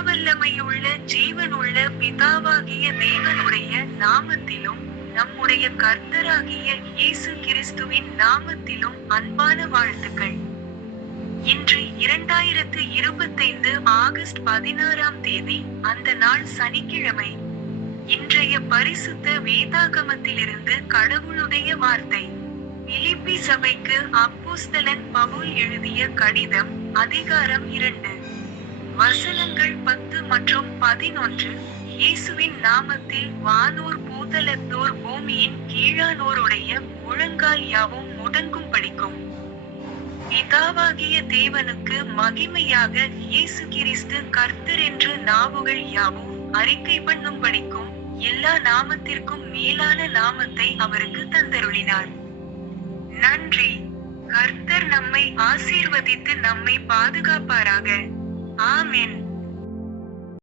சர்வவல்லமையுள்ள ஜீவனுள்ள பிதாவாகிய தேவனுடைய நாமத்திலும் நம்முடைய கர்த்தராகிய இயேசு கிறிஸ்துவின் நாமத்திலும் அன்பான வாழ்த்துக்கள். இன்று 2025 ஆகஸ்ட் 16ஆம் தேதி, அந்த நாள் சனிக்கிழமை. இன்றைய பரிசுத்த வேதாகமத்திலிருந்து கடவுளுடைய வார்த்தை. பிலிப்பி சபைக்கு அப்போஸ்தலன் பவுல் எழுதிய கடிதம், அதிகாரம் 2, வசனங்கள் 10 மற்றும் 11. இயேசுவின் நாமத்தில் வானோர் பூதலத்தோர் பூமியின் கீழானோருடைய முழங்கால் யாவும் முடங்கும் படிக்கும். பிதாவாகிய தேவனுக்கு மகிமையாக இயேசு கிறிஸ்து கர்த்தர் என்று நாவுகள் யாவும் அறிக்கை பண்ணும் படிக்கும் எல்லா நாமத்திற்கும் மேலான நாமத்தை அவருக்கு தந்தருளினார். நன்றி. கர்த்தர் நம்மை ஆசீர்வதித்து நம்மை பாதுகாப்பாராக. ஆமென்.